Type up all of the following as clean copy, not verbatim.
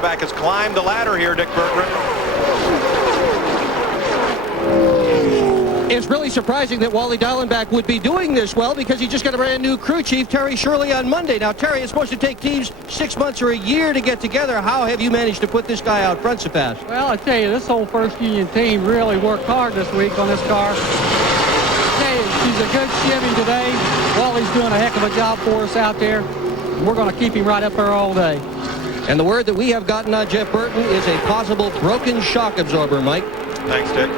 Dallenbach has climbed the ladder here, Dick Berggren. It's really surprising that Wally Dallenbach would be doing this well, because he just got a brand new crew chief, Terry Shirley, on Monday. Now, Terry, it's supposed to take teams 6 months or a year to get together. How have you managed to put this guy out front so fast? Well, I tell you, this whole First Union team really worked hard this week on this car. I tell you, she's a good shivving today. Wally's doing a heck of a job for us out there. We're going to keep him right up there all day. And the word that we have gotten on Jeff Burton is a possible broken shock absorber, Mike. Thanks, Dick.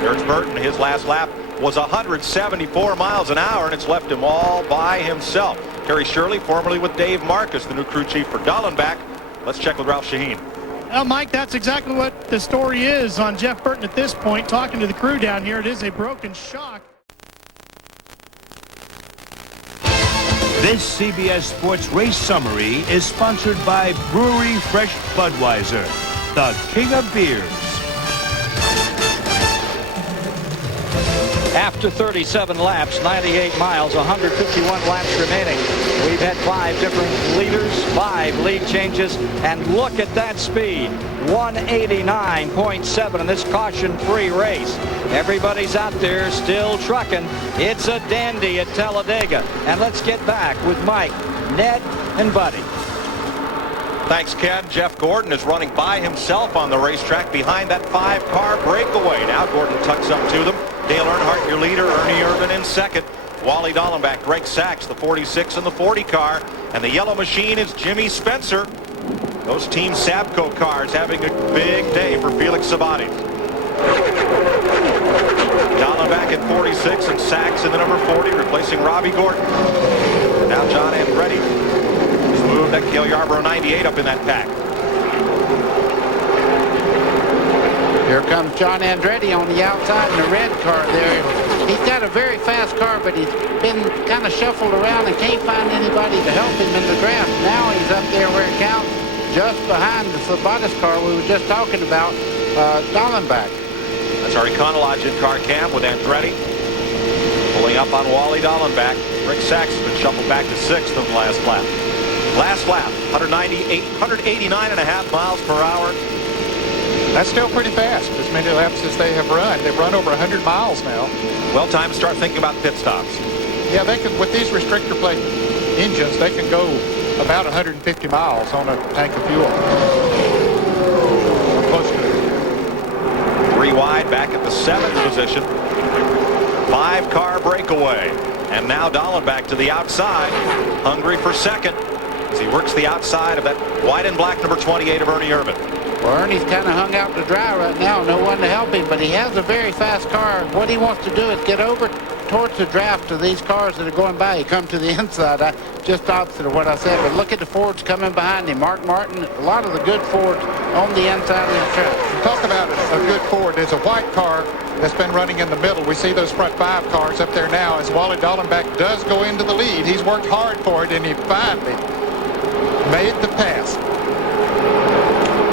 There's Burton. His last lap was 174 miles an hour, and it's left him all by himself. Terry Shirley, formerly with Dave Marcus, the new crew chief for Dallenbach. Let's check with Ralph Shaheen. Well, Mike, that's exactly what the story is on Jeff Burton at this point. Talking to the crew down here, it is a broken shock. This CBS Sports Race Summary is sponsored by Brewery Fresh Budweiser, the king of beers. After 37 laps, 98 miles, 151 laps remaining. We've had 5 different leaders, 5 lead changes, and look at that speed. 189.7 in this caution-free race. Everybody's out there still trucking. It's a dandy at Talladega. And let's get back with Mike, Ned, and Buddy. Thanks, Ken. Jeff Gordon is running by himself on the racetrack behind that 5-car breakaway. Now Gordon tucks up to them. Dale Earnhardt, your leader. Ernie Irvan in second. Wally Dallenbach, Greg Sachs, the 46 and the 40 car. And the yellow machine is Jimmy Spencer. Those Team Sabco cars having a big day for Felix Sabates. Dallenbach at 46 and Sachs in the number 40, replacing Robbie Gordon. Now John Andretti has moved that Cale Yarborough 98 up in that pack. Here comes John Andretti on the outside in the red car there. He's got a very fast car, but he's been kind of shuffled around and can't find anybody to help him in the draft. Now he's up there where it counts, just behind the Sabates car we were just talking about, Dallenbach. That's our Econologic car cam with Andretti pulling up on Wally Dallenbach. Rick Sachs has been shuffled back to 6th in the last lap. Last lap, 189.5 miles per hour. That's still pretty fast, as many laps as they have run. They've run over 100 miles now. Well, time to start thinking about pit stops. Yeah, they can, with these restrictor plate engines, they can go about 150 miles on a tank of fuel. Close to it. 3 wide, back at the 7th position. 5-car breakaway. And now Dallenbach to the outside, hungry for second, as he works the outside of that white and black number 28 of Ernie Irvan. Well, Ernie's kind of hung out to dry right now. No one to help him, but he has a very fast car. What he wants to do is get over towards the draft of these cars that are going by. He come to the inside. Just opposite of what I said. But look at the Fords coming behind him. Mark Martin, a lot of the good Fords on the inside of the track. Talk about a good Ford. There's a white car that's been running in the middle. We see those front 5 cars up there now as Wally Dallenbach does go into the lead. He's worked hard for it, and he finally made the pass.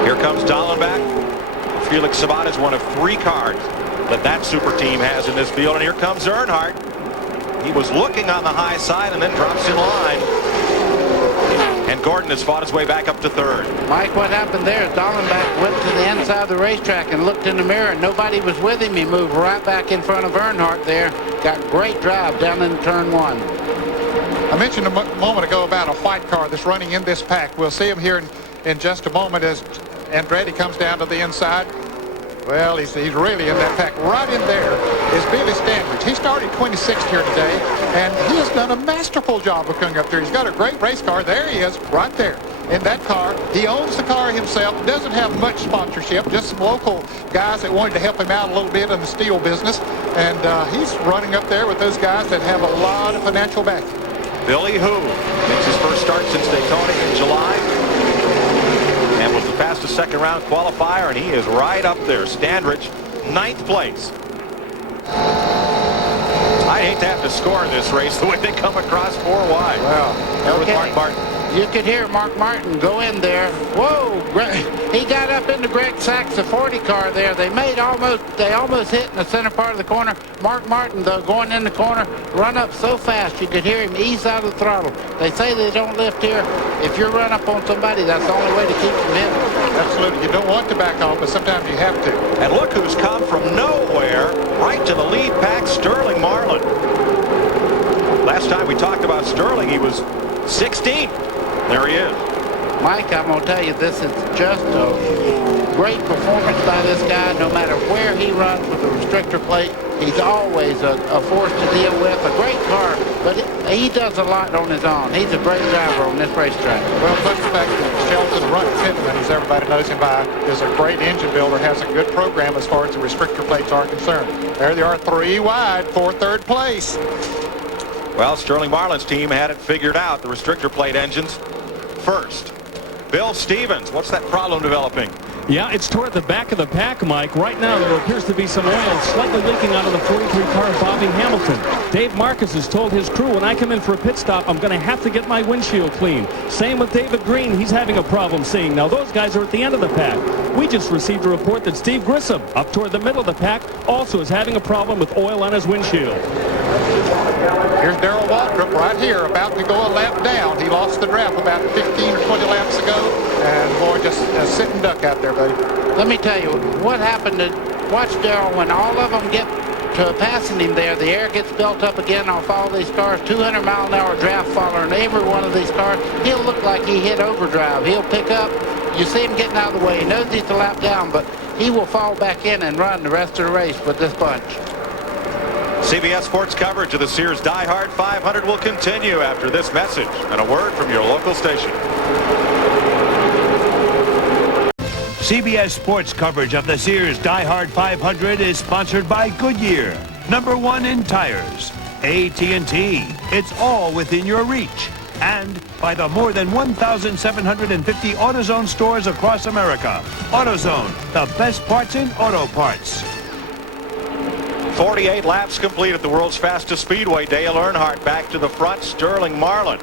Here comes Dallenbach. Felix Sabates, one of 3 cars that super team has in this field. And here comes Earnhardt. He was looking on the high side and then drops in line. And Gordon has fought his way back up to 3rd. Mike, what happened there is Dallenbach went to the inside of the racetrack and looked in the mirror, and nobody was with him. He moved right back in front of Earnhardt there. Got great drive down in turn 1. I mentioned a moment ago about a white car that's running in this pack. We'll see him here in just a moment as Andretti comes down to the inside. Well, he's really in that pack. Right in there is Billy Standridge. He started 26th here today, and he has done a masterful job of coming up there. He's got a great race car. There he is, right there in that car. He owns the car himself. Doesn't have much sponsorship, just some local guys that wanted to help him out a little bit in the steel business. And he's running up there with those guys that have a lot of financial backing. Billy Hu makes his first start since Daytona in July. And was the fastest second-round qualifier, and he is right up there. Standridge, 9th place. I hate to have to score this race the way they come across 4 wide. Wow. There with Mark Martin. You could hear Mark Martin go in there. Whoa! He got up into Greg Sachs, the 40 car there. They almost hit in the center part of the corner. Mark Martin, though, going in the corner, run up so fast you could hear him ease out of the throttle. They say they don't lift here. If you run up on somebody, that's the only way to keep from hitting. That's back on, but sometimes you have to. And look who's come from nowhere right to the lead pack, Sterling Marlin. Last time we talked about Sterling, he was 16th. There he is. Mike, I'm going to tell you, this is just a great performance by this guy. No matter where he runs with the restrictor plate, he's always a force to deal with. A great car, but he does a lot on his own. He's a great driver on this racetrack. Well, plus the fact that Shelton Runt Pittman, as everybody knows him by, is a great engine builder, has a good program as far as the restrictor plates are concerned. There they are, 3 wide for third place. Well, Sterling Marlin's team had it figured out, the restrictor plate engines first. Bill Stevens, what's that problem developing? Yeah, it's toward the back of the pack, Mike. Right now, there appears to be some oil slightly leaking out of the 43 car of Bobby Hamilton. Dave Marcus has told his crew, when I come in for a pit stop, I'm going to have to get my windshield clean. Same with David Green. He's having a problem seeing. Now, those guys are at the end of the pack. We just received a report that Steve Grissom, up toward the middle of the pack, also is having a problem with oil on his windshield. Here's Darrell Waltrip right here, about to go a lap down. He lost the draft about 15 or 20 laps ago, and boy, just a sitting duck out there, buddy. Let me tell you what happened to watch Darrell when all of them get to passing him there. The air gets built up again off all these cars. 200-mile-an-hour draft following every one of these cars. He'll look like he hit overdrive. He'll pick up. You see him getting out of the way. He knows he's a lap down, but he will fall back in and run the rest of the race with this bunch. CBS Sports coverage of the Sears DieHard 500 will continue after this message and a word from your local station. CBS Sports coverage of the Sears DieHard 500 is sponsored by Goodyear, #1 in tires. AT&T, it's all within your reach. And by the more than 1,750 AutoZone stores across America. AutoZone, the best parts in auto parts. 48 laps complete at the world's fastest speedway. Dale Earnhardt back to the front. Sterling Marlin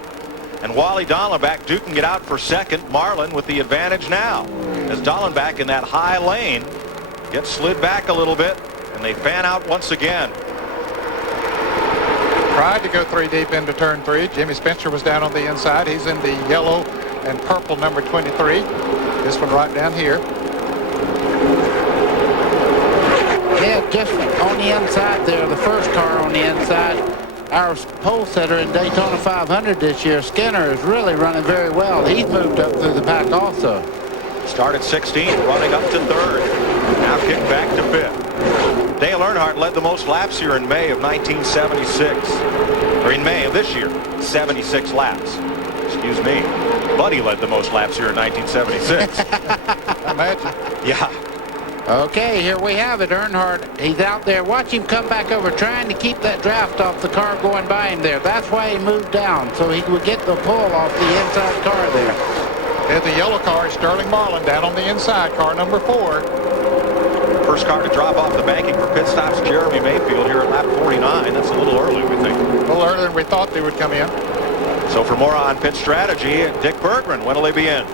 and Wally Dallenbach duking it out for second. Marlin with the advantage now as Dallenbach in that high lane gets slid back a little bit, and they fan out once again. Tried to go 3 deep into turn 3. Jimmy Spencer was down on the inside. He's in the yellow and purple number 23. This one right down here. Yeah, just on the inside there, the first car on the inside. Our pole setter in Daytona 500 this year, Skinner, is really running very well. He's moved up through the pack also. Started 16th, running up to 3rd. Now kicked back to 5th. Dale Earnhardt led the most laps here in May of 1976. Or in May of this year, 76 laps. Excuse me. Buddy led the most laps here in 1976. Imagine. Yeah. Okay, here we have it. Earnhardt, he's out there. Watch him come back over, trying to keep that draft off the car going by him there. That's why he moved down, so he would get the pull off the inside car there. And the yellow car is Sterling Marlin down on the inside, car number 4. First car to drop off the banking for pit stops, Jeremy Mayfield here at lap 49. That's a little early, we think. A little earlier than we thought they would come in. So for more on pit strategy, Dick Bergman, when will they be in?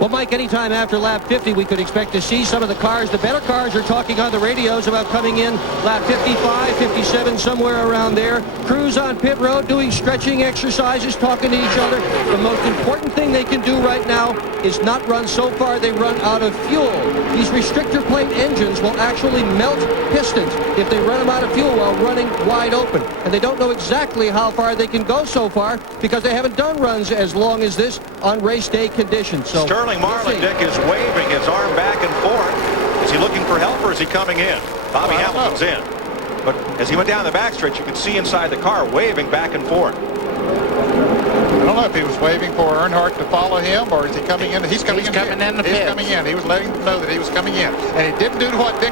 Well, Mike, anytime after lap 50, we could expect to see some of the cars. The better cars are talking on the radios about coming in lap 55, 57, somewhere around there. Crews on pit road doing stretching exercises, talking to each other. The most important thing they can do right now is not run so far they run out of fuel. These restrictor plate engines will actually melt pistons if they run them out of fuel while running wide open. And they don't know exactly how far they can go so far because they haven't done runs as long as this on race day conditions. So Sterling Marlin, Dick, is waving his arm back and forth. Is he looking for help or is he coming in? Bobby Hamilton's in. But as he went down the backstretch, you could see inside the car waving back and forth. I don't know if he was waving for Earnhardt to follow him or is he coming in? He's coming in. He's coming in the pits. He's coming in. He was letting them know that he was coming in. And he didn't do what Dick